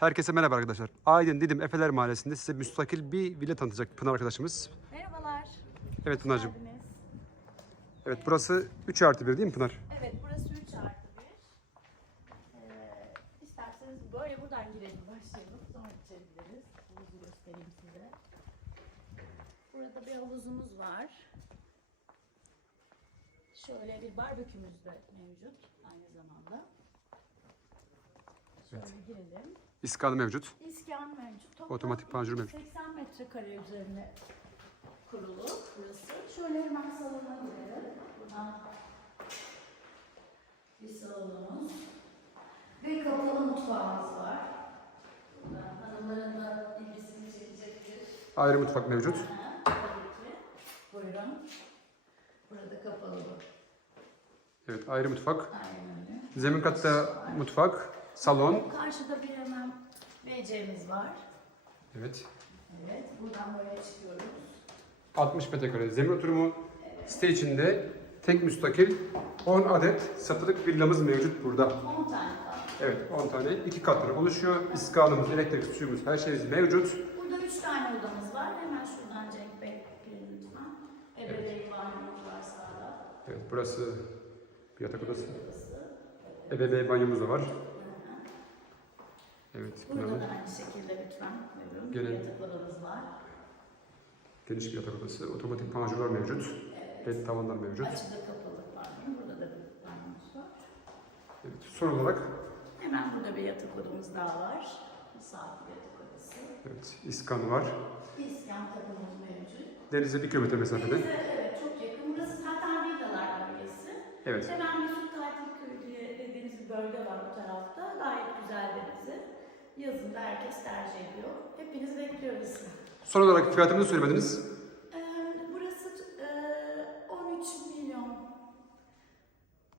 Herkese merhaba arkadaşlar. Aydın Didim Efeler Mahallesi'nde size müstakil bir villa tanıtacak Pınar arkadaşımız. Merhabalar. Evet Pınar'cığım. Evet burası 3 artı 1 değil mi Pınar? Evet burası 3 artı 1. Ee, isterseniz böyle buradan girelim başlayalım. Sonra içebiliriz. Havuzu göstereyim size. Burada bir havuzumuz var. Şöyle bir barbekümüz de mevcut aynı zamanda. Şöyle girelim. İskanı mevcut. İskan mevcut. Toplam Otomatik panjur mevcut. 80 metrekare üzerine kurulu burası. Şöyle hemen salona girelim. Buradan bir salonumuz. Ve kapalı mutfağımız var. Hanımların da ilgisini çekecektir. Ayrı mutfak mevcut. Aha, Tabii ki. Buyurun. Burada kapalı bu. Evet ayrı mutfak. Aynen öyle. Zemin katta mutfak, salon. Karşıda bir hemen WC'miz var. Evet. Evet. Buradan böyle çıkıyoruz. 60 metrekare zemin oturumu. Site içinde tek müstakil 10 adet satılık villamız mevcut burada. 10 tane var. Evet 10 tane. 2 katlı oluşuyor. İskanımız, elektrik, suyumuz her şeyimiz mevcut. Burada üç tane odamız var. Hemen şuradan Cenk Bey girin lütfen. Ebeveyn banyomuz var sağda. Evet burası bir yatak. Odası. Ebeveyn banyomuz da var. Evet Burada da aynı şekilde lütfen. Buyurun. Gelin. Yatak odamız var. geniş bir yatak odası. Otomatik panjurlar mevcut. Evet. LED tavanlar mevcut. Açıda kapalı banyo. Burada da bir banyomuz var. Evet, son olarak Hemen burada bir yatak odamız daha var. Misafir yatak odası. evet, iskan var. İskan kapımız mevcut. Denize bir kilometre mesafede. Denize evet çok yakın. Burası zaten villalar bölgesi. Evet. Hemen Mesut Tatil Köyü diye dediğimiz bir bölge var bu tarafta. Gayet güzel denizi. Yazın da herkes tercih ediyor. Hepinizi bekliyoruz. Son olarak fiyatımızı söylemediniz.